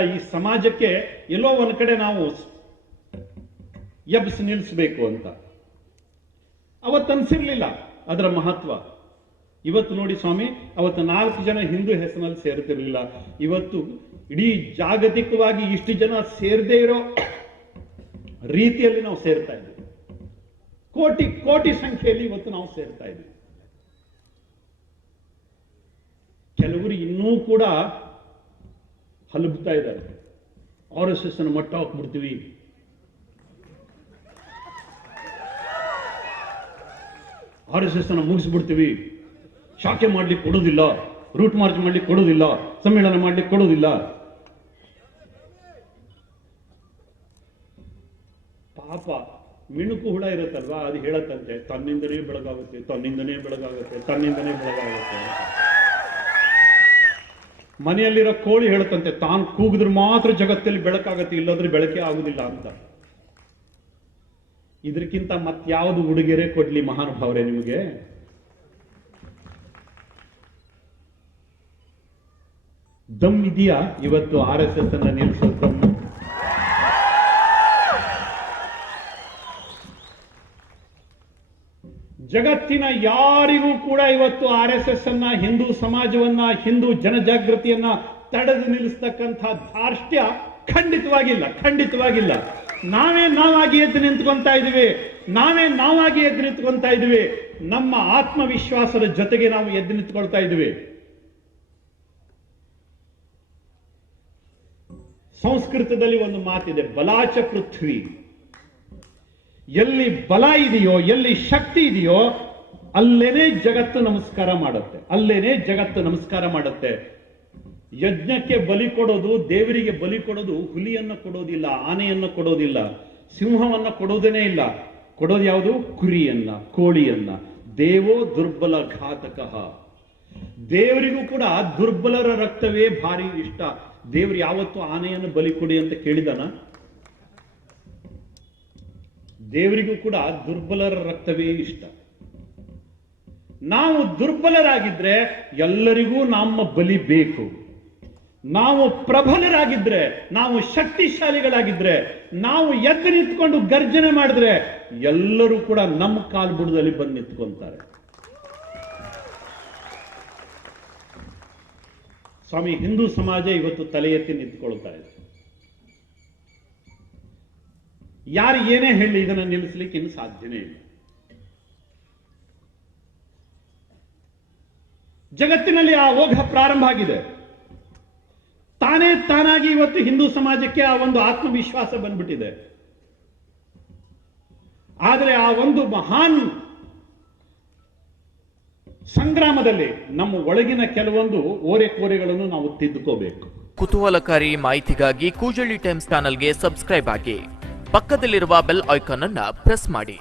ಈ ಸಮಾಜಕ್ಕೆ ಎಲ್ಲೋ ಒಂದ್ ಕಡೆ ನಾವು ಎಬ್ಸ್ ನಿಲ್ಲಿಸಬೇಕು ಅಂತ ಅವತ್ತನ್ಸಿರ್ಲಿಲ್ಲ ಅದರ ಮಹತ್ವ. ಇವತ್ತು ನೋಡಿ ಸ್ವಾಮಿ, ಅವತ್ತು 4 ಜನ ಹಿಂದೂ ಹೆಸರಿನಲ್ಲಿ ಸೇರ್ತಿರ್ಲಿಲ್ಲ. ಇವತ್ತು ಇಡೀ ಜಾಗತಿಕವಾಗಿ ಇಷ್ಟು ಜನ ಸೇರದೇ ಇರೋ ರೀತಿಯಲ್ಲಿ ನಾವು ಸೇರ್ತಾ ಇದ್ದೀವಿ. ಕೋಟಿ ಕೋಟಿ ಸಂಖ್ಯೆಯಲ್ಲಿ ಇವತ್ತು ನಾವು ಸೇರ್ತಾ ಇದ್ದೀವಿ. ಕೆಲವರು ಇನ್ನೂ ಕೂಡ ಹಲುಬ್ತಾ ಇದ್ದಾರೆ. RSS ಅನ್ನು ಮಟ್ಟ ಹಾಕ್ಬಿಡ್ತೀವಿ, RSS ಅನ್ನು ಮುಗಿಸ್ಬಿಡ್ತೀವಿ, ಶಾಖೆ ಮಾಡ್ಲಿಕ್ಕೆ ಕೊಡೋದಿಲ್ಲ, ರೂಟ್ ಮಾರ್ಚ್ ಮಾಡ್ಲಿಕ್ಕೆ ಕೊಡೋದಿಲ್ಲ, ಸಮ್ಮೇಳನ ಮಾಡ್ಲಿಕ್ಕೆ ಕೊಡೋದಿಲ್ಲ. ಪಾಪ ಮಿಣುಕು ಹುಳ ಇರುತ್ತಲ್ವಾ, ಅದು ಹೇಳತ್ತಂತೆ ತನ್ನಿಂದನೇ ಬೆಳಗಾಗುತ್ತೆ, ತನ್ನಿಂದನೇ ಬೆಳಗಾಗುತ್ತೆ, ತನ್ನಿಂದನೇ ಬೆಳಗಾಗುತ್ತೆ ಅಂತ. ಮನೆಯಲ್ಲಿರೋ ಕೋಳಿ ಹೇಳುತ್ತಂತೆ ತಾನು ಕೂಗಿದ್ರೆ ಮಾತ್ರ ಜಗತ್ತಲ್ಲಿ ಬೆಳಕಾಗತ್ತೆ, ಇಲ್ಲದ್ರೆ ಬೆಳಕೆ ಆಗುದಿಲ್ಲ ಅಂತ. ಇದಕ್ಕಿಂತ ಮತ್ಯಾವುದು ಉಡುಗೊರೆ ಕೊಡ್ಲಿ ಮಹಾನುಭಾವರೇ ನಿಮಗೆ? ದಮ್ ಇದೆಯಾ ಇವತ್ತು RSS ಅನ್ನ ನಿಲ್ಲಿಸೋ ದಮ್ಮು? ಜಗತ್ತಿನ ಯಾರಿಗೂ ಕೂಡ ಇವತ್ತು RSS ಅನ್ನ, ಹಿಂದೂ ಸಮಾಜವನ್ನ, ಹಿಂದೂ ಜನಜಾಗೃತಿಯನ್ನ ತಡೆದು ನಿಲ್ಲಿಸ್ತಕ್ಕಂಥ ಧಾರ್ಷ್ಟ್ಯ ಖಂಡಿತವಾಗಿಲ್ಲ, ಖಂಡಿತವಾಗಿಲ್ಲ. ನಾವೇ ನಾವಾಗಿ ಎದ್ದು ನಿಂತ್ಕೊಂತಾ ಇದ್ದೀವಿ, ನಾವೇ ನಾವಾಗಿ ಎದ್ದು ನಿಂತ್ಕೊಂತಾ ಇದ್ದೀವಿ. ನಮ್ಮ ಆತ್ಮವಿಶ್ವಾಸದ ಜೊತೆಗೆ ನಾವು ಎದ್ದು ನಿಂತ್ಕೊಳ್ತಾ ಇದ್ದೀವಿ. ಸಂಸ್ಕೃತದಲ್ಲಿ ಒಂದು ಮಾತಿದೆ, ಬಲಾಚ ಪೃಥ್ವಿ. ಎಲ್ಲಿ ಬಲ ಇದೆಯೋ, ಎಲ್ಲಿ ಶಕ್ತಿ ಇದೆಯೋ, ಅಲ್ಲೇನೆ ಜಗತ್ತು ನಮಸ್ಕಾರ ಮಾಡುತ್ತೆ, ಅಲ್ಲೇನೆ ಜಗತ್ತು ನಮಸ್ಕಾರ ಮಾಡುತ್ತೆ. ಯಜ್ಞಕ್ಕೆ ಬಲಿ ಕೊಡೋದು, ದೇವರಿಗೆ ಬಲಿ ಕೊಡೋದು, ಹುಲಿಯನ್ನು ಕೊಡೋದಿಲ್ಲ, ಆನೆಯನ್ನು ಕೊಡೋದಿಲ್ಲ, ಸಿಂಹವನ್ನ ಕೊಡೋದೇನೇ ಇಲ್ಲ. ಕೊಡೋದು ಯಾವುದು? ಕುರಿಯನ್ನ, ಕೋಳಿಯನ್ನ. ದೇವೋ ದುರ್ಬಲ ಘಾತಕಃ. ದೇವರಿಗೂ ಕೂಡ ದುರ್ಬಲರ ರಕ್ತವೇ ಭಾರಿ ಇಷ್ಟ. ದೇವರು ಯಾವತ್ತು ಆನೆಯನ್ನು ಬಲಿ ಕೊಡಿ ಅಂತ ಕೇಳಿದನ? ದೇವರಿಗೂ ಕೂಡ ದುರ್ಬಲರ ರಕ್ತವೇ ಇಷ್ಟ. ನಾವು ದುರ್ಬಲರಾಗಿದ್ರೆ ಎಲ್ಲರಿಗೂ ನಮ್ಮ ಬಲಿ ಬೇಕು. ನಾವು ಪ್ರಬಲರಾಗಿದ್ರೆ, ನಾವು ಶಕ್ತಿಶಾಲಿಗಳಾಗಿದ್ರೆ, ನಾವು ಎದ್ದು ನಿಂತ್ಕೊಂಡು ಗರ್ಜನೆ ಮಾಡಿದ್ರೆ ಎಲ್ಲರೂ ಕೂಡ ನಮ್ಮ ಕಾಲ್ಬುಡದಲ್ಲಿ ಬಂದು ನಿಂತ್ಕೊಂತಾರೆ. ಸ್ವಾಮಿ, ಹಿಂದೂ ಸಮಾಜ ಇವತ್ತು ತಲೆ ಎತ್ತಿ ನಿಂತ್ಕೊಳ್ತಾ ಇದೆ. ಯಾರು ಏನೇ ಹೇಳಿ ಇದನ್ನು ನಿಲ್ಲಿಸಲಿಕ್ಕೆ ಇನ್ನು ಸಾಧ್ಯನೇ ಇಲ್ಲ. ಜಗತ್ತಿನಲ್ಲಿ ಆ ಓಘ ಪ್ರಾರಂಭ ಆಗಿದೆ. ತಾನೇ ತಾನಾಗಿ ಇವತ್ತು ಹಿಂದೂ ಸಮಾಜಕ್ಕೆ ಆ ಒಂದು ಆತ್ಮವಿಶ್ವಾಸ ಬಂದ್ಬಿಟ್ಟಿದೆ. ಆದರೆ ಆ ಒಂದು ಮಹಾನ್ ಸಂಗ್ರಾಮದಲ್ಲಿ ನಮ್ಮ ಒಳಗಿನ ಕೆಲವೊಂದು ಓರೆಕೋರೆಗಳನ್ನು ನಾವು ತಿದ್ದುಕೋಬೇಕು. ಕುತೂಹಲಕಾರಿ ಮಾಹಿತಿಗಾಗಿ ಕೂಜಳ್ಳಿ ಟೈಮ್ಸ್ ಚಾನೆಲ್ಗೆ ಸಬ್ಸ್ಕ್ರೈಬ್ ಆಗಿ, ಪಕ್ಕದಲ್ಲಿರುವ ಬೆಲ್ ಐಕಾನ್ ಅನ್ನು ಪ್ರೆಸ್ ಮಾಡಿ.